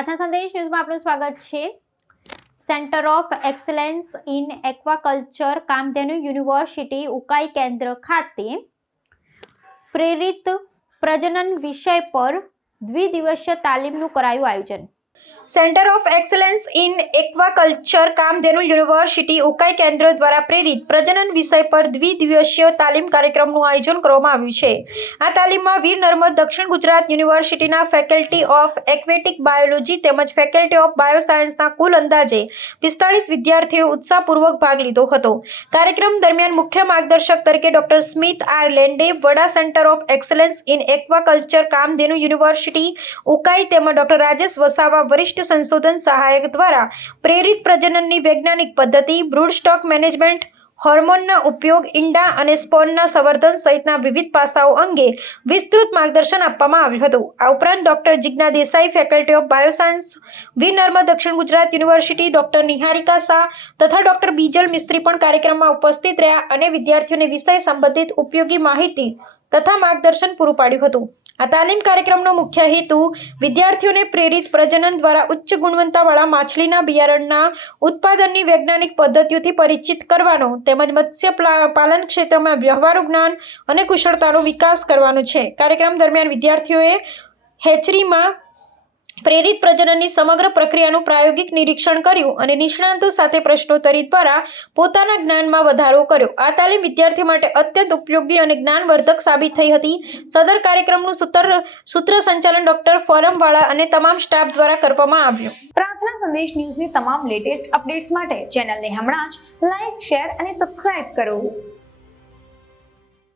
પ્રાર્થના સંદેશ ન્યૂઝમાં આપનું સ્વાગત છે। Centre of excellence in aquaculture Kamdhenu university Ukai કેન્દ્ર ખાતે પ્રેરિત પ્રજનન વિષય પર દ્વિદિવસીય તાલીમનું કરાયું આયોજન। Centre of excellence in aquaculture Kamdhenu university Ukai કેન્દ્ર દ્વારા પ્રેરિત પ્રજનન વિષય પર દ્વિદિવસીય તાલીમ કાર્યક્રમનું આયોજન કરવામાં આવ્યું છે। આ તાલીમમાં વીર નર્મદ દક્ષિણ ગુજરાત યુનિવર્સિટીના ફેકલ્ટી ઓફ એક્વેટિક બાયોલોજી તેમજ ફેકલ્ટી ઓફ બાયોસાયન્સના કુલ અંદાજે 45 વિદ્યાર્થીઓએ ઉત્સાહપૂર્વક ભાગ લીધો હતો। કાર્યક્રમ દરમિયાન મુખ્ય માર્ગદર્શક તરીકે ડોક્ટર સ્મિથ આર લેન્ડે, વડા centre of excellence in aquaculture Kamdhenu university Ukai તેમજ ડોક્ટર રાજેશ વસાવા વરિષ્ઠ સંશોધન સહાયક દ્વારા પ્રેરિત પ્રજનનની વૈજ્ઞાનિક પદ્ધતિ, બ્રૂડ સ્ટોક મેનેજમેન્ટ, હોર્મોનના ઉપયોગ, ઈંડા અને સ્પર્મના સંવર્ધન સહિતના વિવિધ પાસાઓ અંગે વિસ્તૃત માર્ગદર્શન આપવામાં આવ્યું હતું। આ ઉપરાંત doctor Jigna Desai, faculty of bioscience, Veer Narmad Dakshin Gujarat university, doctor Niharika Shah તથા ડોક્ટર બીજલ મિસ્ત્રી પણ કાર્યક્રમમાં ઉપસ્થિત રહ્યા અને વિદ્યાર્થીઓને વિષય સંબંધિત ઉપયોગી માહિતી તથા માર્ગદર્શન પૂરું પાડ્યું હતું। આ તાલીમ કાર્યક્રમનો મુખ્ય હેતુ વિદ્યાર્થીઓને પ્રેરિત પ્રજનન દ્વારા ઉચ્ચ ગુણવત્તાવાળા માછલીના બિયારણના ઉત્પાદનની વૈજ્ઞાનિક પદ્ધતિઓથી પરિચિત કરવાનો તેમજ મત્સ્ય પાલન ક્ષેત્રમાં વ્યવહારુ જ્ઞાન અને કુશળતાનો વિકાસ કરવાનો છે। કાર્યક્રમ દરમિયાન વિદ્યાર્થીઓએ હેચરીમાં પ્રેરિત પ્રજનનની સમગ્ર પ્રક્રિયાનું પ્રાયોગિક નિરીક્ષણ કર્યું અને નિષ્ણાતો સાથે પ્રશ્નોત્તરી દ્વારા પોતાના જ્ઞાનમાં વધારો કર્યો। આ તાલીમ વિદ્યાર્થીઓ માટે અત્યંત ઉપયોગી અને જ્ઞાનવર્ધક સાબિત થઈ હતી। સદર કાર્યક્રમનું સૂત્ર સંચાલન ડોક્ટર ફોરમવાળા અને તમામ સ્ટાફ દ્વારા કરવામાં આવ્યું। પ્રાર્થના સંદેશ ન્યૂઝની તમામ લેટેસ્ટ અપડેટ્સ માટે ચેનલને હમણાં જ લાઈક, શેર અને સબસ્ક્રાઇબ કરો।